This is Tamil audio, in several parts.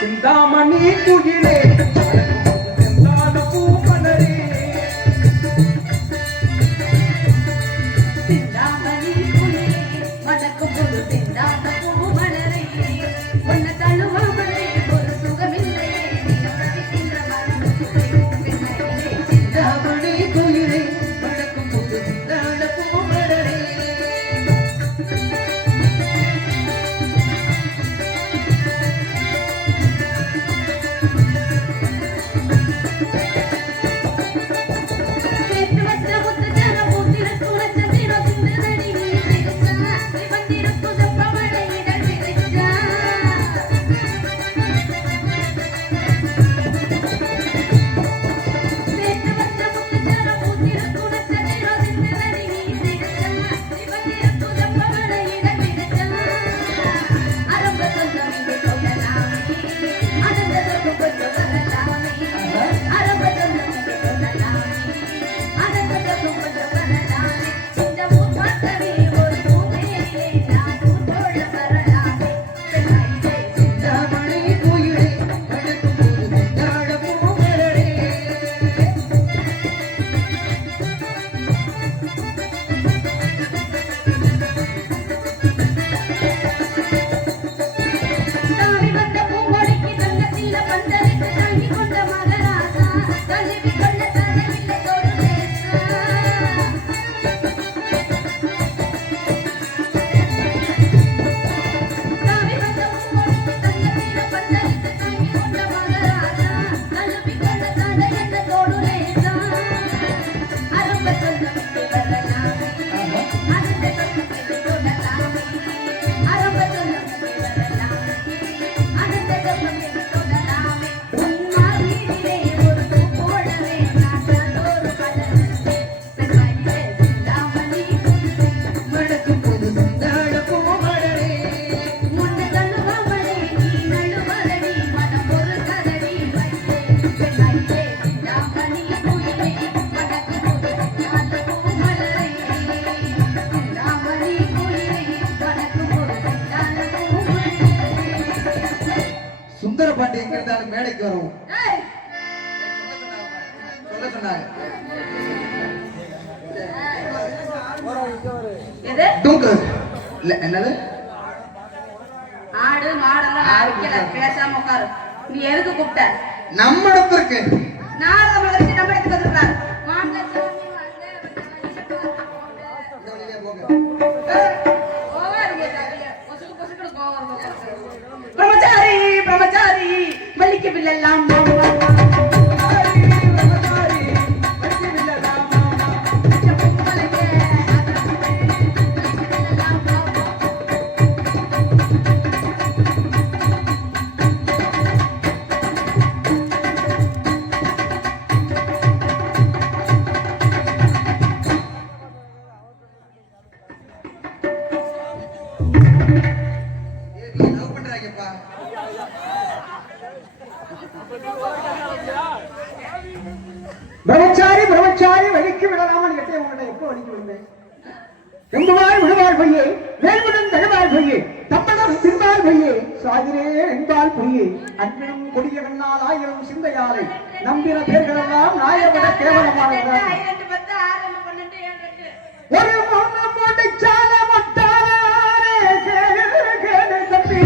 சிந்தாமணி குயிலே சுந்தரபாண்டி எங்க இருந்தாலும் மேடைக்கு வரும் சொல்ல சொன்னாங்க. என்னது ஆடு மாடெல்லாம் பேசாம உட்காரு. நீ எதுக்கு கூப்பிட்ட? நம்ம இடத்திற்கு நாரத மகரிஷி நம்ம இடத்துக்கு வந்திருக்காரு. பிரம்மச்சாரி பிரம்மச்சாரி வலிக்கு வில்லெல்லாம் பிரம்மச்சாரி பிரம்மச்சாரி வலிக்கு விடலாமல் எட்டே உங்களை எப்போ வலிக்கு விடுவேன்? எங்குவாய் விடுவாள் பொய்யே, வேல்முடன் தழுவாள் பொய்யே, தம்மனம் தின்பால் பொய்யே, சாதிரே என்பால் பொய்யே, அன்பினும் கொடிய கண்ணால் ஆயிரம் சிந்தையாலை நம்பின பேர்களெல்லாம் நாயவிட கேவலமானவர்கள். ஒரு மௌனம் முடிச்சால மட்டாலே கேளு கேளு தம்பி.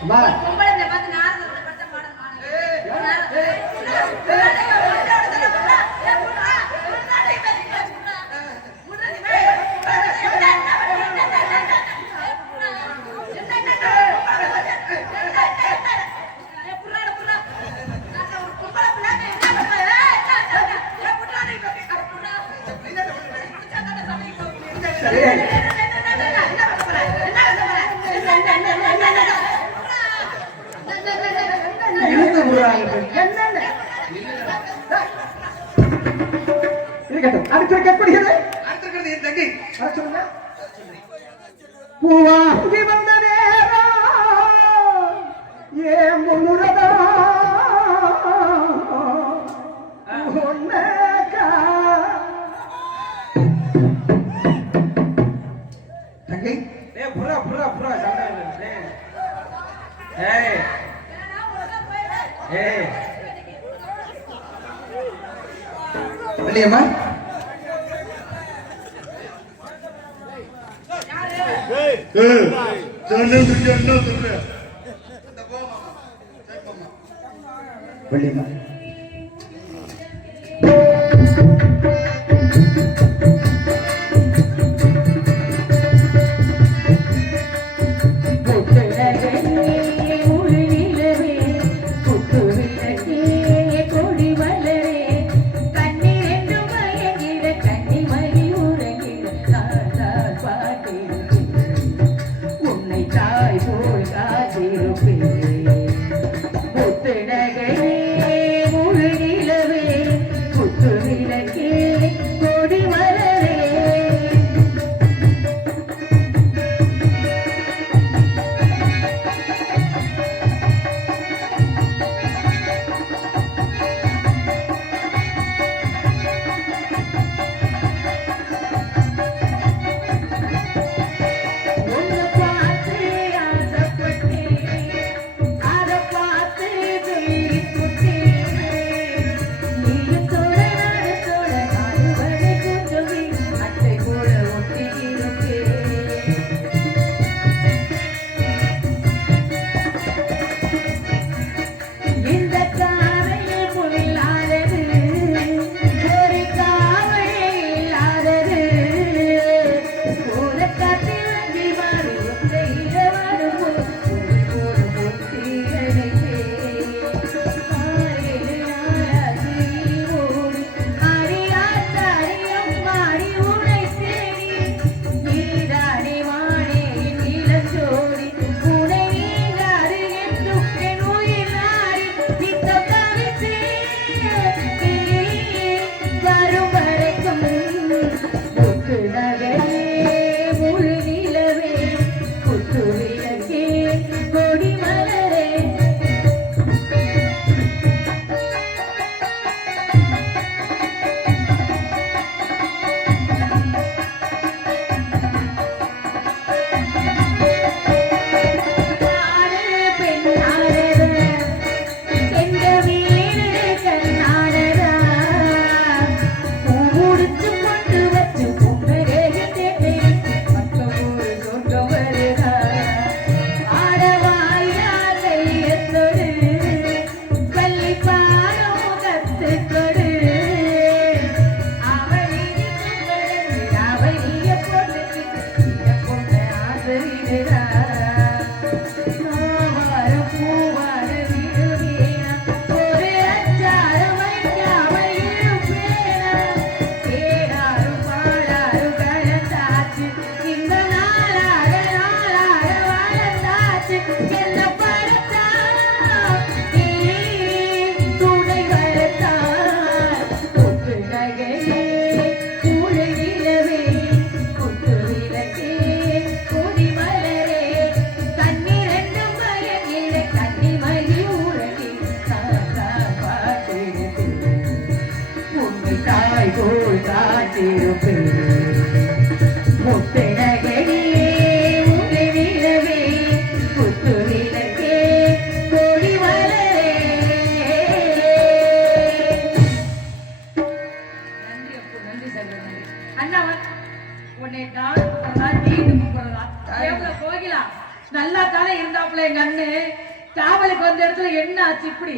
அம்மா பொம்பளை இந்த பார்த்து நாரதத்தை பட்ட பாடல் இழுத்து விடுறாங்க. என்னன்னு? இருக்கட்டும். அடுத்து கேட்கப்படுகிறது. அடுத்திருக்கிறது என் தங்கை. வர சொல்லுங்க. பூவாங்கி வந்த நேரம் ஏன் முன்னுறதா தங்கை ஏய் புறா புறா புறா சண்டை இல்லை. ஏய் ஏய் வள்ளியம்மா வள்ளியம்மா முத்து நகையே நல்லா தானே இருந்தாப்புல எங்க அண்ணு. காவலுக்கு வந்த இடத்துல என்ன ஆச்சு இப்படி?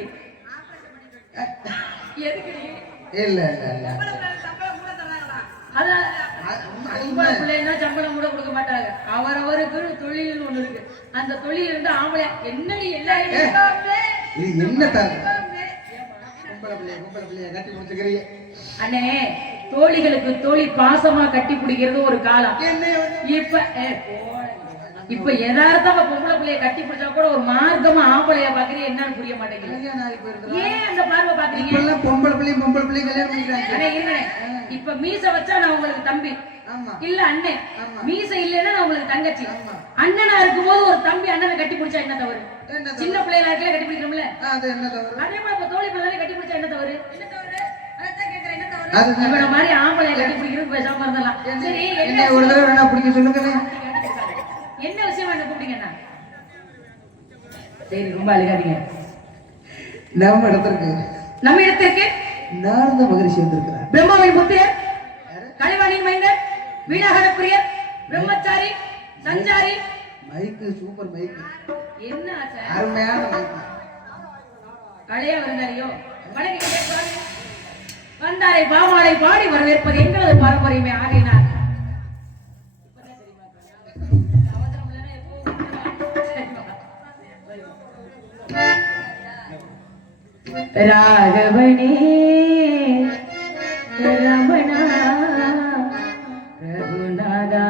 எதுக்கு இல்ல இல்ல இல்ல சம்பளம் கூட தராங்களா? அதனால பிள்ளைன்னா சம்பளம் கூட கொடுக்க மாட்டாங்க. அவரவருக்கு தொழில் ஒண்ணு இருக்கு. அந்த தொழில் இருந்து ஆம்பளை என்ன எல்லாரும் இது என்ன தர கும்பல பிள்ளைய கட்டி முடிச்சுக்கிறீங்க அண்ணே. தோழிகளுக்கு தோழி பாசமா கட்டி பிடிக்கிறது ஒரு காலம். இப்ப யதார்த்தமா பொம்பளை பிள்ளைய கட்டி பிடிச்சா கூட ஒரு மார்க்கமா ஆம்பளைய பாக்குறீங்க. என்னன்னு புரிய மாட்டேங்குது. ஏன் அந்த பார்வை பாக்குறீங்க? பொம்பளை பிள்ளை கல்யாணம் பண்ணிக்கிறாங்க. இப்ப மீச வச்சா நான் உங்களுக்கு தம்பி இல்ல அண்ணன், மீச இல்லைன்னா நான் உங்களுக்கு தங்கச்சி. அண்ணனா இருக்கும்போது ஒரு தம்பி அண்ணனை கட்டி பிடிச்சா என்ன தவறு? சின்ன பிள்ளைகளா இருக்கல கட்டி பிடிக்கிறோம்ல, அதே மாதிரி இப்ப தோழி பிள்ளை கட்டி பிடிச்சா என்ன தவறு? இவன மாதிரி ஆம்பளை கட்டி பிடிக்கிறது பேசாம இருந்தலாம். சரி, ஒரு தடவை வேணா பிடிக்க சொல்லுங்க. என்ன விஷயம் என்ன கூப்பிட்டீங்கன்னா? சரி, ரொம்ப அழுகாதீங்க. நம்ம இடத்திற்கு நாரத மகரிஷி வந்திருக்கிறார். பிரம்மாவின் புத்திரர், கலைவாணியின் மைந்தர், வீணாகரப்பிரியர், பிரம்மச்சாரி, சஞ்சாரி. மைக்கு சூப்பர் மைக்கு. என்ன ஆச்சு? அருமையான மைக்கு. கலையா வந்தாரையோ வந்தாரை பாவாடை பாடி வரவேற்பது எங்களது பாரம்பரியமே ஆகினார். ராகவனே ரமணா ரகுநாதா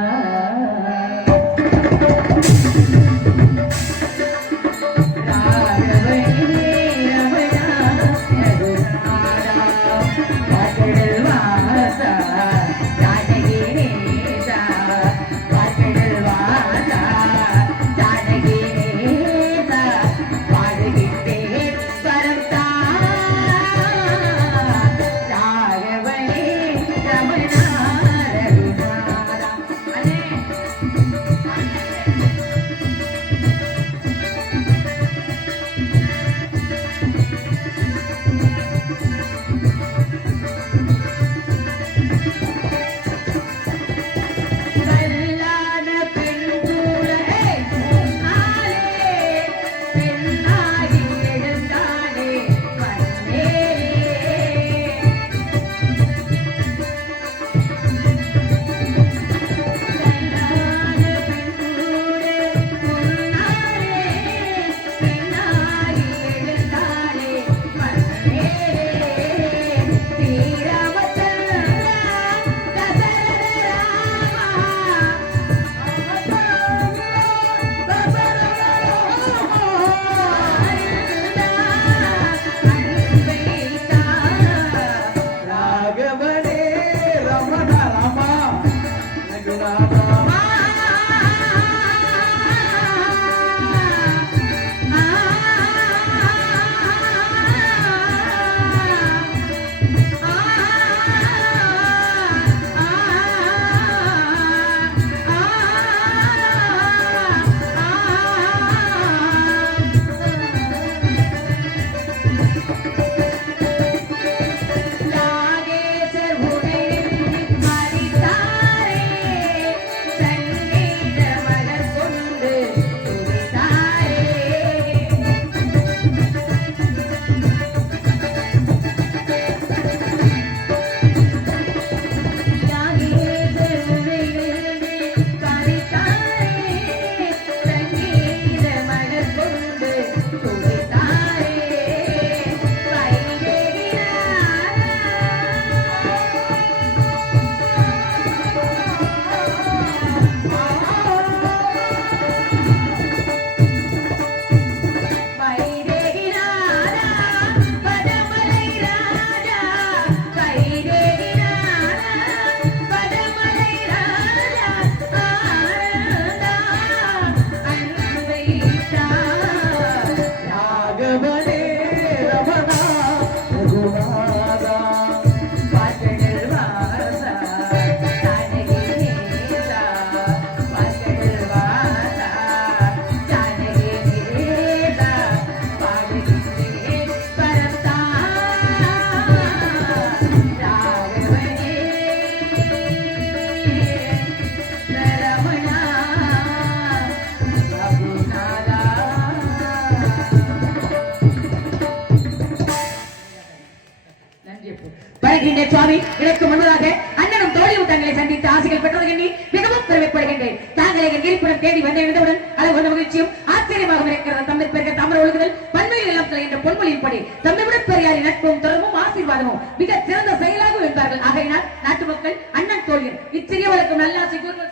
என்ன சுவாமி இதற்கு முன்பதாக அண்ணனும் தோழியும் தங்களை சந்தித்து ஆசைகள் பெற்றது எண்ணி மிகவும் பெருமைப்படுகின்றேன். தாங்களை என் இருப்பிடம் தேடி வந்திருந்தவுடன் அளவு மகிழ்ச்சியும் ஆச்சரியமாக இருக்கிறது. தம்மை பெருக தாமர ஒழுகுதல் பன்மையில் எல்லாம் என்ற பொன்மொழியின்படி தம்மை விட பெரியாரின் நட்பும் தொடர்பும் ஆசீர்வாதமும் மிக சிறந்த செயலாகும் என்பார்கள். ஆகையினால் நாட்டு மக்கள் அண்ணன் தோழியர் இச்சிறியவளுக்கு நல்லாசி கூறுவது